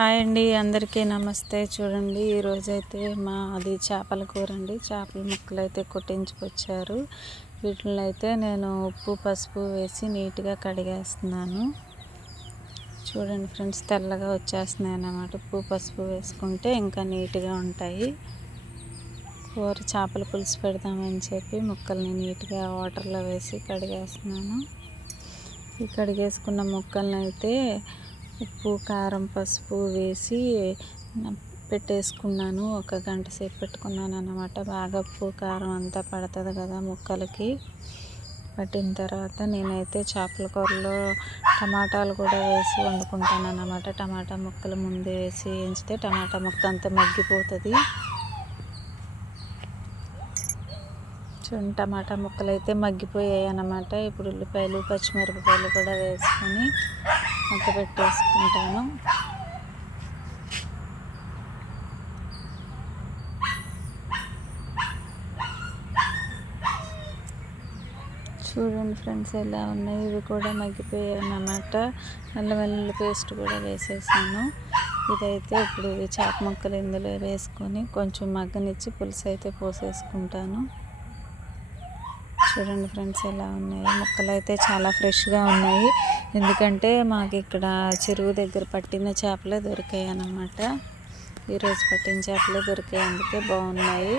Hi అండి, అందరికీ నమస్తే. చూడండి, ఈరోజైతే మాది చేపల కూర అండి. చేపల ముక్కలు అయితే కొట్టించుకొచ్చారు. వీటిని అయితే నేను ఉప్పు పసుపు వేసి నీట్గా కడిగేస్తున్నాను. చూడండి ఫ్రెండ్స్, తెల్లగా వచ్చేస్తున్నాయి అన్నమాట. ఉప్పు పసుపు వేసుకుంటే ఇంకా నీట్గా ఉంటాయి. కూర చేపల పులుసు పెడదామని చెప్పి ముక్కల్ని నీట్గా వాటర్లో వేసి కడిగేస్తున్నాను. ఈ కడిగేసుకున్న ముక్కల్ని అయితే ఉప్పు కారం పసుపు వేసి పెట్టేసుకున్నాను. ఒక గంట సేపు పెట్టుకున్నాను అన్నమాట. బాగా ఉప్పు కారం అంతా పడుతుంది కదా ముక్కలకి. పట్టిన తర్వాత నేనైతే చేపల కూరలో టమాటాలు కూడా వేసి వండుకుంటాను అన్నమాట. టమాటా ముక్కలు ముందు వేసి వేయించితే టమాటా ముక్క అంతా మగ్గిపోతుంది. చూడండి, టమాటా ముక్కలు అయితే మగ్గిపోయాయి అన్నమాట. ఇప్పుడు ఉల్లిపాయలు పచ్చిమిరపకాయలు కూడా వేసుకొని మగ్గ పెట్టేసుకుంటాను. చూడండి ఫ్రెండ్స్, ఎలా ఉన్నాయి. ఇవి కూడా మగ్గిపోయాయి అన్నమాట. అల్లం వెల్లుల్లి పేస్ట్ కూడా వేసేసాను. ఇదైతే ఇప్పుడు చేప ముక్కలు ఇందులో వేసుకొని కొంచెం మగ్గనిచ్చి పులుసు అయితే పోసేసుకుంటాను. చూడండి ఫ్రెండ్స్, ఎలా ఉన్నాయి. ముక్కలు అయితే చాలా ఫ్రెష్గా ఉన్నాయి. ఎందుకంటే మాకు ఇక్కడ చెరువు దగ్గర పట్టిన చేపలే దొరికాయి అన్నమాట. ఈరోజు పట్టిన చేపలే దొరికాయి, అందుకే బాగున్నాయి.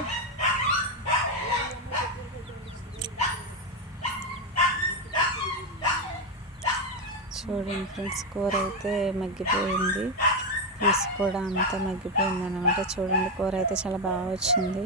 చూడండి ఫ్రెండ్స్, కూర అయితే మగ్గిపోయింది. పులుసు కూడా అంతా మగ్గిపోయింది అన్నమాట. చూడండి, కూర అయితే చాలా బాగా వచ్చింది.